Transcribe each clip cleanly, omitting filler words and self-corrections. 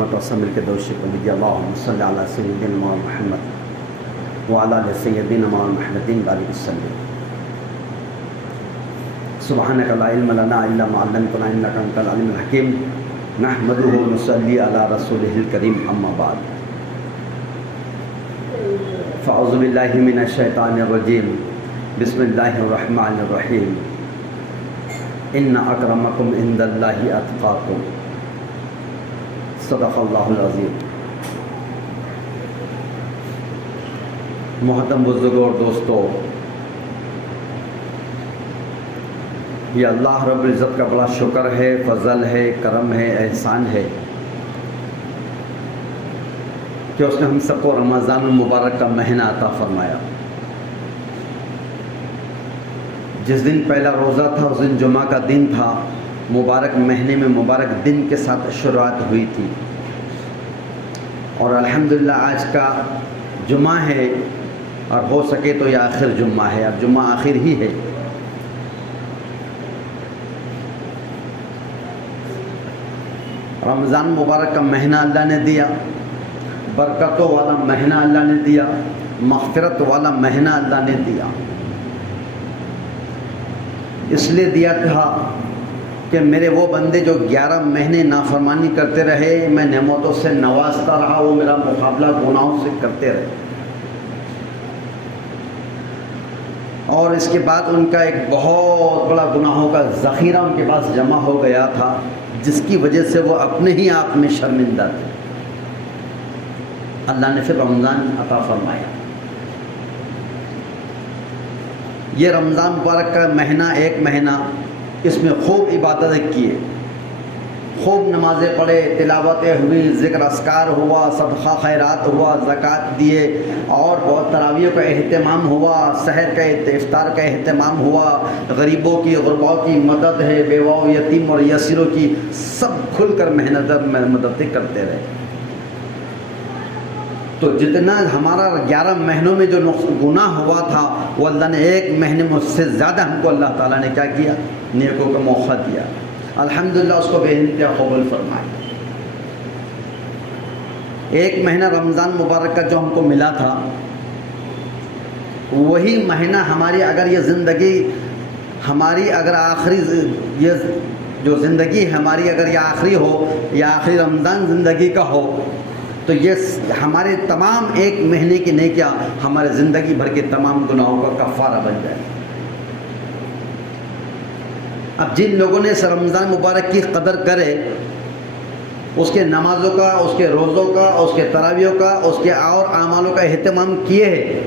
رحمت و سمل کے دوشی کو لیجیے اللہم صلی علی سیدنا محمد وعلی آل سیدنا محمد بارک وسلم. سبحانک لا علم لنا الا ما علمتنا انک انت العلیم الحکیم. نحمدہ و نصلی علی رسولہ الکریم اما بعد. فاعوذ باللہ من الشیطان الرجیم. بسم اللہ الرحمن الرحیم. ان اکرمکم عند اللہ اتقاکم. صدق اللہ العظیم. محترم بزرگوں اور دوستو، یہ اللہ رب العزت کا بڑا شکر ہے، فضل ہے، کرم ہے، احسان ہے کہ اس نے ہم سب کو رمضان المبارک کا مہینہ عطا فرمایا. جس دن پہلا روزہ تھا اس دن جمعہ کا دن تھا. مبارک مہینے میں مبارک دن کے ساتھ شروعات ہوئی تھی اور الحمدللہ آج کا جمعہ ہے اور ہو سکے تو یہ آخر جمعہ ہے. اب جمعہ آخر ہی ہے. رمضان مبارک کا مہینہ اللہ نے دیا، برکتوں والا مہینہ اللہ نے دیا، مغفرت والا مہینہ اللہ نے دیا. اس لیے دیا تھا کہ میرے وہ بندے جو 11 مہینے نافرمانی کرتے رہے، میں نعمتوں سے نوازتا رہا، وہ میرا مقابلہ گناہوں سے کرتے رہے. اور اس کے بعد ان کا ایک بہت بڑا گناہوں کا ذخیرہ ان کے پاس جمع ہو گیا تھا، جس کی وجہ سے وہ اپنے ہی آپ میں شرمندہ تھے. اللہ نے پھر رمضان عطا فرمایا. یہ رمضان مبارک کا مہینہ ایک مہینہ، اس میں خوب عبادتیں کیے، خوب نمازیں پڑھے، تلاوتیں ہوئی، ذکر اذکار ہوا، صدقہ خیرات ہوا، زکوٰۃ دیے، اور بہت تراویح کا اہتمام ہوا، سحر کا افطار کا اہتمام ہوا، غریبوں کی غرباؤں کی مدد ہے، بیواؤں یتیم اور یسیروں کی سب کھل کر محنت مددیں کرتے رہے. تو جتنا ہمارا 11 مہینوں میں جو گناہ ہوا تھا وہ اللہ نے ایک مہینے میں اس سے زیادہ ہم کو اللہ تعالیٰ نے کیا کیا؟ نیکوں کا موقع دیا. الحمدللہ اس کو بے انتہا قبول فرمائے. ایک مہینہ رمضان مبارک کا جو ہم کو ملا تھا، وہی مہینہ ہماری اگر یہ زندگی ہماری اگر آخری یہ جو زندگی ہماری اگر یہ آخری ہو یا آخری رمضان زندگی کا ہو تو یہ ہمارے تمام ایک مہینے کی نیکیاں ہمارے زندگی بھر کے تمام گناہوں کا کفارہ بن جائے. اب جن لوگوں نے اس رمضان مبارک کی قدر کرے، اس کے نمازوں کا، اس کے روزوں کا، اس کے تراویحوں کا، اس کے اور اعمالوں کا اہتمام کیے ہیں،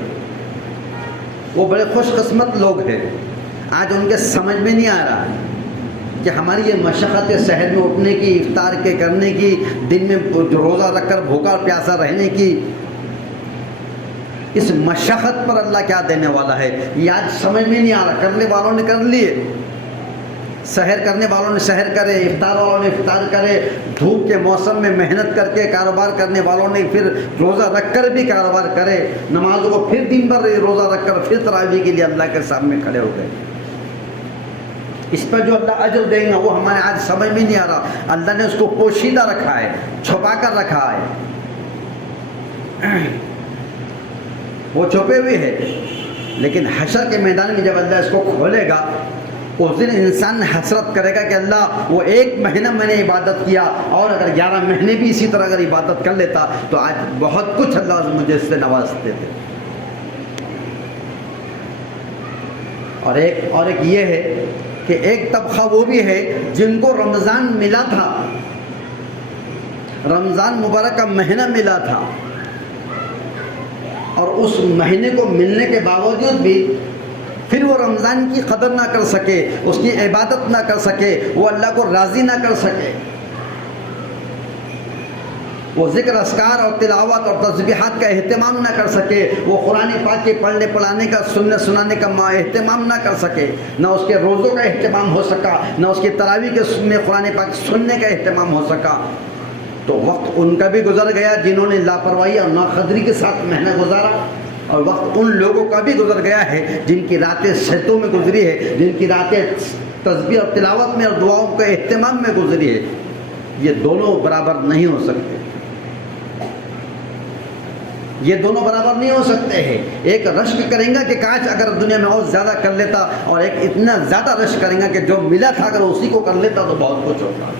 وہ بڑے خوش قسمت لوگ ہیں. آج ان کے سمجھ میں نہیں آ رہا کہ ہماری یہ مشقت سحر میں اٹھنے کی، افطار کے کرنے کی، دن میں روزہ رکھ کر بھوکا پیاسا رہنے کی، اس مشقت پر اللہ کیا دینے والا ہے، یہ آج سمجھ میں نہیں آ رہا. کرنے والوں نے کر لیے، سحر کرنے والوں نے سحر کرے، افطار والوں نے افطار کرے، دھوپ کے موسم میں محنت کر کے کاروبار کرنے والوں نے پھر روزہ رکھ کر بھی کاروبار کرے، نمازوں کو پھر دن بھر روزہ رکھ کر پھر تراویح کے لیے اللہ کے سامنے کھڑے ہو گئے. اس پر جو اللہ اجر دیں گا وہ ہمارے آج سمجھ میں نہیں آ رہا. اللہ نے اس کو پوشیدہ رکھا ہے، چھپا کر رکھا ہے، وہ چھپے ہوئے ہے. لیکن حشر کے میدان میں جب اللہ اس کو کھولے گا، اس دن انسان حسرت کرے گا کہ اللہ وہ ایک مہینہ میں نے عبادت کیا، اور اگر 11 مہینے بھی اسی طرح اگر عبادت کر لیتا تو آج بہت کچھ اللہ مجھے اس سے نوازتے تھے. اور ایک یہ ہے کہ ایک طبقہ وہ بھی ہے جن کو رمضان ملا تھا، رمضان مبارک کا مہینہ ملا تھا، اور اس مہینے کو ملنے کے باوجود بھی پھر وہ رمضان کی قدر نہ کر سکے، اس کی عبادت نہ کر سکے، وہ اللہ کو راضی نہ کر سکے، وہ ذکر اذکار اور تلاوت اور تسبیحات کا اہتمام نہ کر سکے، وہ قرآن پاک کے پڑھنے پڑھانے کا، سننے سنانے کا اہتمام نہ کر سکے، نہ اس کے روزوں کا اہتمام ہو سکا، نہ اس کی تراویح کے میں قرآن پاک سننے کا اہتمام ہو سکا. تو وقت ان کا بھی گزر گیا جنہوں نے لاپرواہی اور ناقدری کے ساتھ مہینہ گزارا، اور وقت ان لوگوں کا بھی گزر گیا ہے جن کی راتیں سجدوں میں گزری ہے، جن کی راتیں تسبیح اور تلاوت میں اور دعاؤں کے اہتمام میں گزری ہے. یہ دونوں برابر نہیں ہو سکتے، یہ دونوں برابر نہیں ہو سکتے ہیں۔ ایک رشک کریں گا کہ کاش اگر دنیا میں اور زیادہ کر لیتا، اور ایک اتنا زیادہ رشک کریں گا کہ جو ملا تھا اگر اسی کو کر لیتا تو بہت کچھ ہوتا۔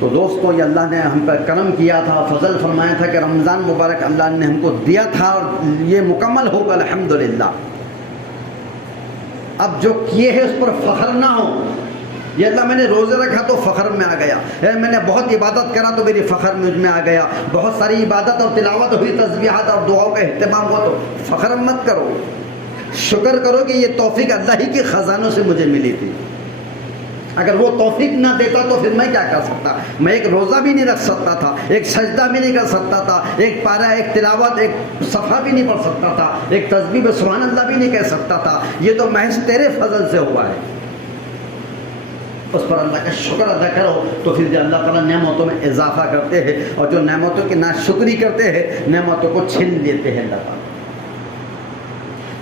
تو دوستو، یہ اللہ نے ہم پر کرم کیا تھا، فضل فرمایا تھا کہ رمضان مبارک اللہ نے ہم کو دیا تھا اور یہ مکمل ہوگا الحمدللہ۔ اب جو کیے ہیں اس پر فخر نہ ہو، یہ اللہ میں نے روزے رکھا تو فخر میں آ گیا، میں نے بہت عبادت کرا تو میری فخر مجھ میں آ گیا، بہت ساری عبادت اور تلاوت ہوئی، تسبیحات اور دعاؤں کا اہتمام ہوا تو فخر مت کرو، شکر کرو کہ یہ توفیق اللہ ہی کے خزانوں سے مجھے ملی تھی۔ اگر وہ توفیق نہ دیتا تو پھر میں کیا کر سکتا؟ میں ایک روزہ بھی نہیں رکھ سکتا تھا، ایک سجدہ بھی نہیں کر سکتا تھا، ایک پارہ، ایک تلاوت، ایک صفحہ بھی نہیں پڑھ سکتا تھا، ایک تسبیح سبحان اللہ بھی نہیں کہہ سکتا تھا۔ یہ تو محض تیرے فضل سے ہوا ہے، اس پر اللہ کا شکر ادا کرو تو پھر جو اللہ تعالیٰ نعمتوں میں اضافہ کرتے ہیں، اور جو نعمتوں کی ناشکری کرتے ہیں نعمتوں کو چھین لیتے ہیں اللہ تعالیٰ۔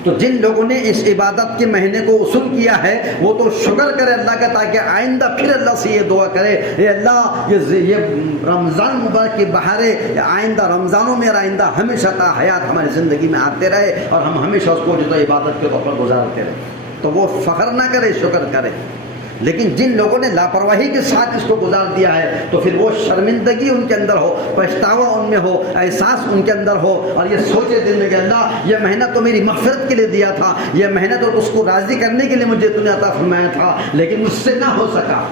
تو جن لوگوں نے اس عبادت کے مہینے کو وصول کیا ہے وہ تو شکر کرے اللہ کا، تاکہ آئندہ پھر اللہ سے یہ دعا کرے، اے اللہ یہ رمضان مبارک کی بہاریں آئندہ رمضانوں میں اور آئندہ ہمیشہ تا حیات ہماری زندگی میں آتے رہے، اور ہم ہمیشہ اس کو جو تو عبادت کے طور پر گزارتے رہے۔ تو وہ فخر نہ کرے، شکر کرے۔ لیکن جن لوگوں نے لاپرواہی کے ساتھ اس کو گزار دیا ہے تو پھر وہ شرمندگی ان کے اندر ہو، پچھتاوا ان میں ہو، احساس ان کے اندر ہو، اور یہ سوچے دل میں کہ اللہ یہ مہینہ تو میری مغفرت کے لیے دیا تھا، یہ مہینہ تو اس کو راضی کرنے کے لیے مجھے تو نے عطا فرمایا تھا، لیکن مجھ سے نہ ہو سکا،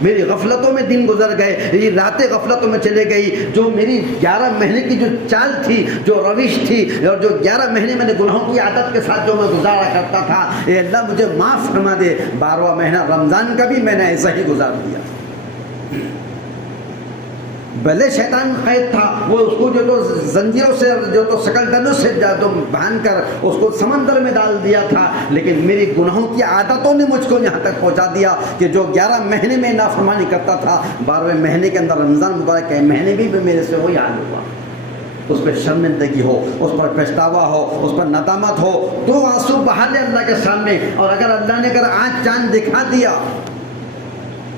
میری غفلتوں میں دن گزر گئے، یہ راتیں غفلتوں میں چلے گئی، جو میری 11 مہینے کی جو چال تھی، جو روش تھی، اور جو 11 مہینے میں نے گناہوں کی عادت کے ساتھ جو میں گزارا کرتا تھا، اے اللہ مجھے معاف فرما دے۔ 12واں مہینہ رمضان کا بھی میں نے ایسا ہی گزار دیا، بھلے شیطان قید تھا، وہ اس کو جو تو زنجیروں سے جو تو سکلٹنوں سے جو باندھ کر اس کو سمندر میں ڈال دیا تھا، لیکن میری گناہوں کی عادتوں نے مجھ کو یہاں تک پہنچا دیا کہ جو 11 مہینے میں نافرمانی کرتا تھا، 12ویں مہینے کے اندر رمضان مبارک کے مہینے بھی میرے سے وہی حال ہوا۔ اس پہ شرمندگی ہو، اس پر پچھتاوا ہو، اس پر ندامت ہو، تو آنسو بہا لے اللہ کے سامنے۔ اور اگر اللہ نے اگر آج چاند دکھا دیا،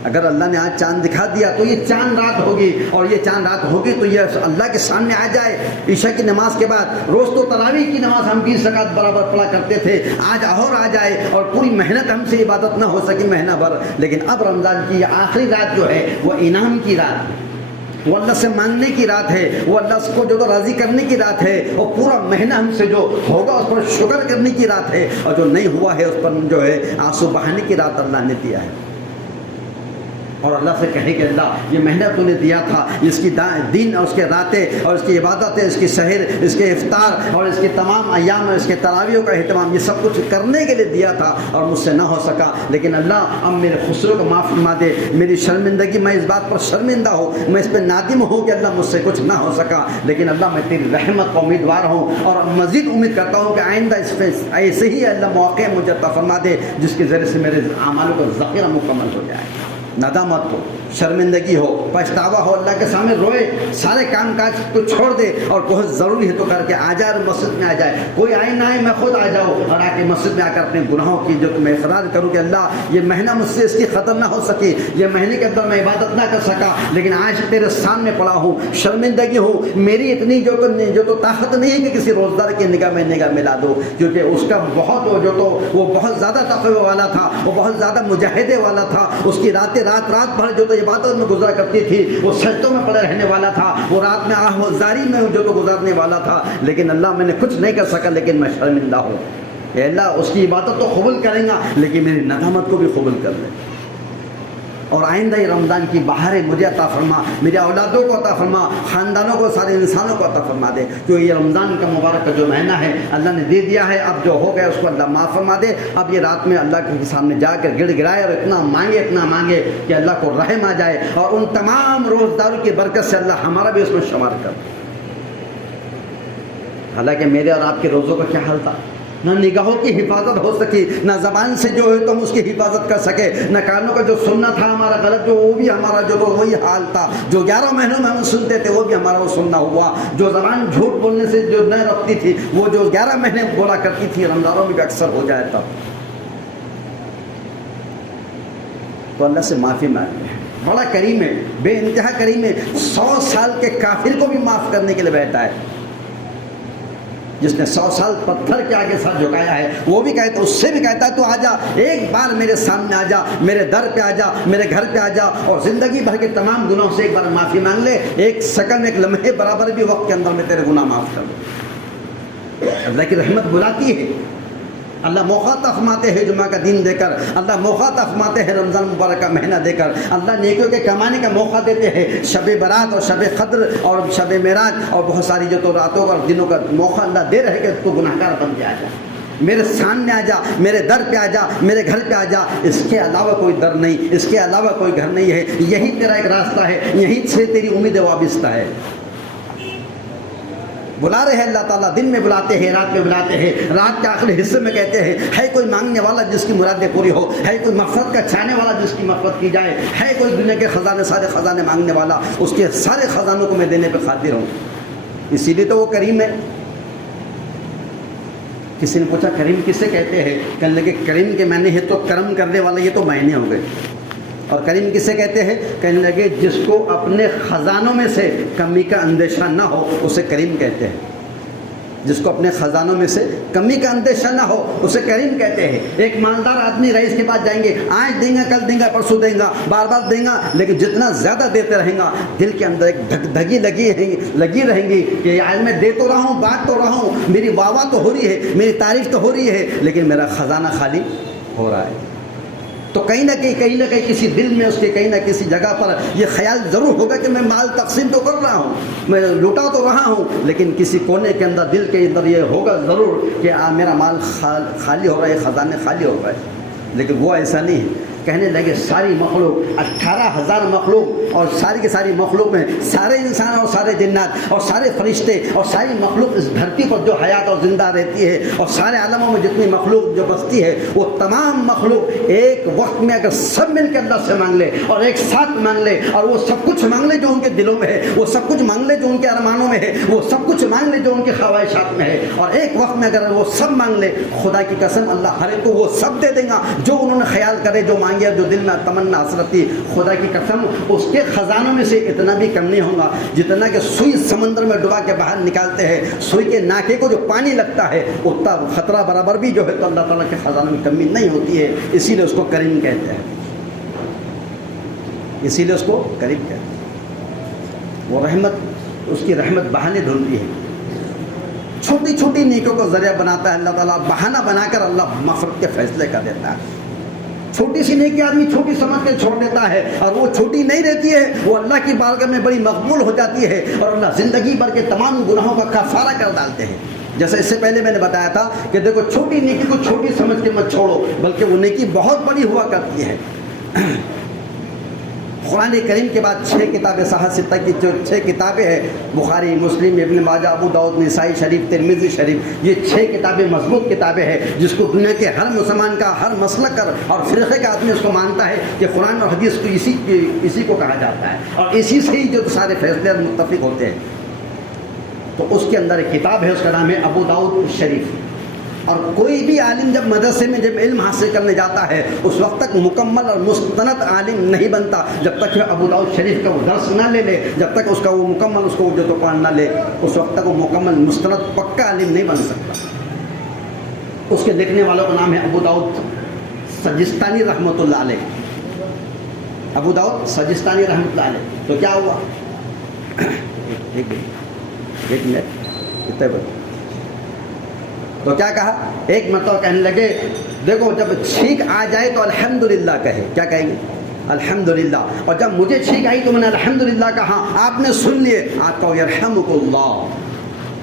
اگر اللہ نے آج چاند دکھا دیا تو یہ چاند رات ہوگی، اور یہ چاند رات ہوگی تو یہ اللہ کے سامنے آ جائے عشاء کی نماز کے بعد۔ روز تو تراویح کی نماز ہم 20 رکعت برابر پڑھا کرتے تھے، آج اور آ جائے اور پوری محنت ہم سے عبادت نہ ہو سکی مہینہ بھر، لیکن اب رمضان کی یہ آخری رات جو ہے وہ انعام کی رات ہے، وہ اللہ سے مانگنے کی رات ہے، وہ اللہ کو جو تو راضی کرنے کی رات ہے، اور پورا مہینہ ہم سے جو ہوگا اس پر شکر کرنے کی رات ہے، اور جو نہیں ہوا ہے اس پر جو ہے آنسو بہانے کی رات اللہ نے دیا ہے۔ اور اللہ سے کہے کہ اللہ یہ مہینہ تو نے دیا تھا، اس کی دن اور اس کے راتیں اور اس کی عبادتیں، اس کی سحر، اس کے افطار اور اس کے تمام ایام اور اس کے تراویحوں کا اہتمام، یہ سب کچھ کرنے کے لیے دیا تھا اور مجھ سے نہ ہو سکا، لیکن اللہ اب میرے خسروں کو معاف فرما دے، میری شرمندگی، میں اس بات پر شرمندہ ہوں، میں اس پہ نادم ہوں کہ اللہ مجھ سے کچھ نہ ہو سکا، لیکن اللہ میں تیری رحمت کا امیدوار ہوں، اور مزید امید کرتا ہوں کہ آئندہ اس پہ ایسے ہی اللہ مواقع مجھے عطا فرما دے جس کے ذریعے سے میرے اعمالوں کا ذخیرہ مکمل ہو جائے۔ ندامت ہو، شرمندگی ہو، پچھتاوا ہو، اللہ کے سامنے روئے، سارے کام کاج کو چھوڑ دے، اور بہت ضروری ہے تو کر کے آ جائے اور مسجد میں آ جائے، کوئی آئے نہ آئے میں خود آ جاؤں اور آ کے مسجد میں آ کر اپنے گناہوں کی جو میں اقرار کروں کہ اللہ یہ مہینہ مجھ سے اس کی ختم نہ ہو سکی، یہ مہینے کے اندر میں عبادت نہ کر سکا، لیکن آج تیرے سامنے پڑا ہوں، شرمندگی ہو، میری اتنی جو تو طاقت نہیں ہے کہ کسی روزدار کی نگاہ میں نگاہ ملا دو، کیونکہ اس کا بہت وہ بہت زیادہ تقوی والا تھا، وہ بہت زیادہ مجاہدے والا تھا، اس کی راتیں رات بھر جو تو عبادت میں گزرا کرتی تھی، وہ سجدوں میں پڑے رہنے والا تھا، وہ رات میں آہوزاری میں جو تو گزارنے والا تھا، لیکن اللہ میں نے کچھ نہیں کر سکا، لیکن میں شرمندہ ہوں کہ اللہ اس کی عبادت تو قبول کریں گا لیکن میری ندامت کو بھی قبول کر لے، اور آئندہ یہ رمضان کی بہاریں مجھے عطا فرما، میرے اولادوں کو عطا فرما، خاندانوں کو، سارے انسانوں کو عطا فرما دے، کیونکہ یہ رمضان کا مبارک کا جو مہینہ ہے اللہ نے دے دیا ہے، اب جو ہو گیا اس کو اللہ معاف فرما دے، اب یہ رات میں اللہ کے سامنے جا کر گڑ گڑائے اور اتنا مانگے کہ اللہ کو رحم آ جائے، اور ان تمام روزداروں کی برکت سے اللہ ہمارا بھی اس میں شمار کر۔ حالانکہ میرے اور آپ کے روزوں کا کیا حال تھا، نہ نگاہوں کی حفاظت ہو سکی، نہ زبان سے جو ہے تم اس کی حفاظت کر سکے، نہ کانوں کا جو سننا تھا ہمارا غلط جو وہ بھی ہمارا جو وہی حال تھا، جو 11 مہینوں میں ہم سنتے تھے وہ بھی ہمارا وہ سننا ہوا، جو زبان جھوٹ بولنے سے جو نہ رکھتی تھی وہ جو 11 مہینے بولا کرتی تھی رمضانوں میں بھی اکثر ہو جائے تب۔ تو اللہ سے معافی مانگ لے. بڑا کریم ہے, بے انتہا کریم ہے. 100 سال کے کافر کو بھی معاف کرنے کے لیے بیٹھا ہے. جس نے 100 سال پتھر کے آگے سر جھکایا ہے, وہ بھی کہتا, اس سے بھی کہتا ہے تو آ جا, ایک بار میرے سامنے آ جا, میرے در پہ آ جا, میرے گھر پہ آ جا, اور زندگی بھر کے تمام گناہوں سے ایک بار معافی مانگ لے. ایک سیکنڈ, ایک لمحے برابر بھی وقت کے اندر میں تیرے گناہ معاف کر دوں. اللہ کی رحمت بلاتی ہے. اللہ موقع فرماتے ہیں جمعہ کا دن دے کر, اللہ موقع فرماتے ہیں رمضان مبارک کا مہینہ دے کر, اللہ نیکیوں کے کمانے کا موقع دیتے ہیں. شب برات اور شب قدر اور شب معراج اور بہت ساری جو تو راتوں اور دنوں کا موقع اللہ دے رہے کہ تو گناہگار بن کے آ جا, میرے سامنے آ جا, میرے در پہ آ جا, میرے گھر پہ آ جا. اس کے علاوہ کوئی در نہیں, اس کے علاوہ کوئی گھر نہیں ہے. یہی تیرا ایک راستہ ہے, یہیں سے تیری امید وابستہ ہے. بلا رہے ہیں اللہ تعالیٰ, دن میں بلاتے ہیں, رات میں بلاتے ہیں. رات کے آخری حصے میں کہتے ہیں ہے کوئی مانگنے والا جس کی مرادیں پوری ہو, ہے کوئی مغفرت کا چاہنے والا جس کی مغفرت کی جائے, ہے کوئی دنیا کے خزانے سارے خزانے مانگنے والا, اس کے سارے خزانوں کو میں دینے پہ خاطر ہوں. اسی لیے تو وہ کریم ہے. کسی نے پوچھا کریم کسے کہتے ہیں, کہنے لگے کریم کے معنی ہے تو کرم کرنے والا, یہ تو معنی ہو گئے. اور کریم کسے کہتے ہیں, کہنے لگے جس کو اپنے خزانوں میں سے کمی کا اندیشہ نہ ہو اسے کریم کہتے ہیں. جس کو اپنے خزانوں میں سے کمی کا اندیشہ نہ ہو اسے کریم کہتے ہیں. ایک مالدار آدمی رئیس کے پاس جائیں گے, آج دیں گا, کل دیں گا, پرسوں دیں گا, بار بار دیں گا, لیکن جتنا زیادہ دیتے رہیں گا دل کے اندر ایک دھک دھگی لگی رہیں گی کہ آج میں دے تو رہا ہوں, بات تو رہا ہوں, میری واہ واہ تو ہو رہی ہے, میری تعریف تو ہو رہی ہے, لیکن میرا خزانہ خالی ہو رہا ہے. تو کہیں نہ کہیں کسی دل میں اس کے کہیں نہ کسی جگہ پر یہ خیال ضرور ہوگا کہ میں مال تقسیم تو کر رہا ہوں, میں لوٹا تو رہا ہوں, لیکن کسی کونے کے اندر, دل کے اندر یہ ہوگا ضرور کہ میرا مال خالی ہو رہا ہے, خزانے خالی ہو رہا ہے. لیکن وہ ایسا نہیں ہے. کہنے لگے ساری مخلوق, 18,000 مخلوق, اور ساری کی ساری مخلوق میں سارے انسان اور سارے جنات اور سارے فرشتے اور ساری مخلوق اس دھرتی پر جو حیات اور زندہ رہتی ہے, اور سارے عالموں میں جتنی مخلوق جو بستی ہے, وہ تمام مخلوق ایک وقت میں اگر سب مل کے اللہ سے مانگ لے اور ایک ساتھ مانگ لے, اور وہ سب کچھ مانگ لے جو ان کے دلوں میں ہے, وہ سب کچھ مانگ لے جو ان کے ارمانوں میں ہے, وہ سب کچھ مانگ لے جو ان کے خواہشات میں ہے, اور ایک وقت میں اگر وہ سب مانگ لے, خدا کی قسم اللہ ہر ایک کو وہ سب دے دے گا جو انہوں نے خیال کرے, جو مانگے, جو دل میں تمنا حسرت تھی. خدا کی قسم اس کے خزانوں میں سے اتنا بھی کم نہیں ہوگا جتنا کہ سوئی سمندر میں ڈبا کے باہر نکالتے ہیں, سوئی کے ناکے کو جو پانی لگتا ہے اتنا خطرہ برابر بھی جو ہے تو اللہ تعالیٰ کے خزانوں میں کمی نہیں ہوتی ہے. اسی لیے اس کو کریم کہتے ہیں, اسی لیے اس کو کریم کہتے ہیں. وہ رحمت, اس کی رحمت بہانے ڈھونڈتی ہے, چھوٹی چھوٹی نیکیوں کو ذریعہ بناتا ہے اللہ تعالیٰ, بہانہ بنا کر اللہ مغفرت کے فیصلے کر دیتا ہے. چھوٹی سی نیکی آدمی چھوٹی سمجھ کے چھوڑ دیتا ہے, اور وہ چھوٹی نہیں رہتی ہے, وہ اللہ کی بارگاہ میں بڑی مقبول ہو جاتی ہے, اور اللہ زندگی بھر کے تمام گناہوں کا کفارہ کر ڈالتے ہیں. جیسے اس سے پہلے میں نے بتایا تھا کہ دیکھو چھوٹی نیکی کو چھوٹی سمجھ کے مت چھوڑو, بلکہ وہ نیکی بہت بڑی ہوا کرتی ہے. قرآن کریم کے بعد 6 کتابیں, صحیح ستہ کی جو 6 کتابیں ہیں, بخاری, مسلم, ابن ماجہ, ابو داؤد, نسائی شریف, ترمذی شریف, یہ 6 کتابیں مضبوط کتابیں ہیں جس کو دنیا کے ہر مسلمان کا, ہر مسلک کا اور فرقے کا آدمی اس کو مانتا ہے کہ قرآن اور حدیث کو اسی کو کہا جاتا ہے, اور اسی سے ہی جو سارے فیصلے متفق ہوتے ہیں. تو اس کے اندر ایک کتاب ہے, اس کا نام ہے ابو داؤد شریف. اور کوئی بھی عالم جب مدرسے میں جب علم حاصل کرنے جاتا ہے اس وقت تک مکمل اور مستند عالم نہیں بنتا جب تک کہ ابو داؤد شریف کا وہ درس نہ لے لے, جب تک اس کا وہ مکمل اس کو جو تو پڑھ نہ لے, اس وقت تک وہ مکمل مستند پکا عالم نہیں بن سکتا. اس کے لکھنے والوں کا نام ہے ابو داؤد سجستانی رحمۃ اللہ علیہ. ابو داؤد سجستانی رحمۃ اللہ علیہ. تو کیا ہوا, ایک منٹ کتنے بجے, تو کیا کہا, ایک مرتبہ کہنے لگے دیکھو جب چھینک آ جائے تو الحمدللہ کہے. کیا کہیں گے, الحمدللہ. اور جب مجھے چھینک آئی تو میں نے الحمدللہ کہا, آپ نے سن لیے, آپ کہو یرحمک اللہ,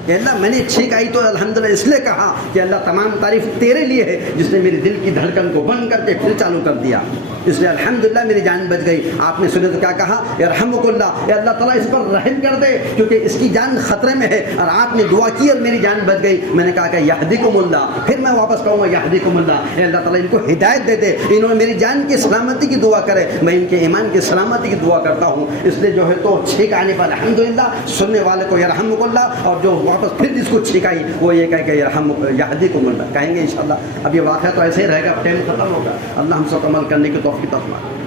کہ اللہ میں نے چھینک آئی تو الحمدللہ اس لیے کہا کہ اللہ تمام تعریف تیرے لیے ہے جس نے میری دل کی دھڑکن کو بند کر کے پھر چالو کر دیا, اس لیے الحمدللہ میری جان بچ گئی. آپ نے سنے تو کیا کہا, یرحمک اللہ, اے اللہ تعالیٰ اس پر رحم کر دے کیونکہ اس کی جان خطرے میں ہے, اور آپ نے دعا کی اور میری جان بچ گئی. میں نے کہا کہ یہدیکم اللہ, پھر میں واپس کہوں گا یہدیکم اللہ, اے اللہ تعالیٰ ان کو ہدایت دے دے, انہوں نے میری جان کی سلامتی کی دعا کرے, میں ان کے ایمان کی سلامتی کی دعا کرتا ہوں. اس لیے جو ہے تو چھینک آنے پر الحمدللہ, سننے والے کو یرحمک اللہ, اور جو واپس پھر جس کو چھینک آئی وہ یہ کہہ کہ یہدیکم اللہ کہیں گے انشاءاللہ. اب یہ واقعہ تو ایسے ہی رہے گا, ٹائم ختم ہوگا. اللہ ہم سب کو عمل کرنے کی توفیق عطا فرمائے.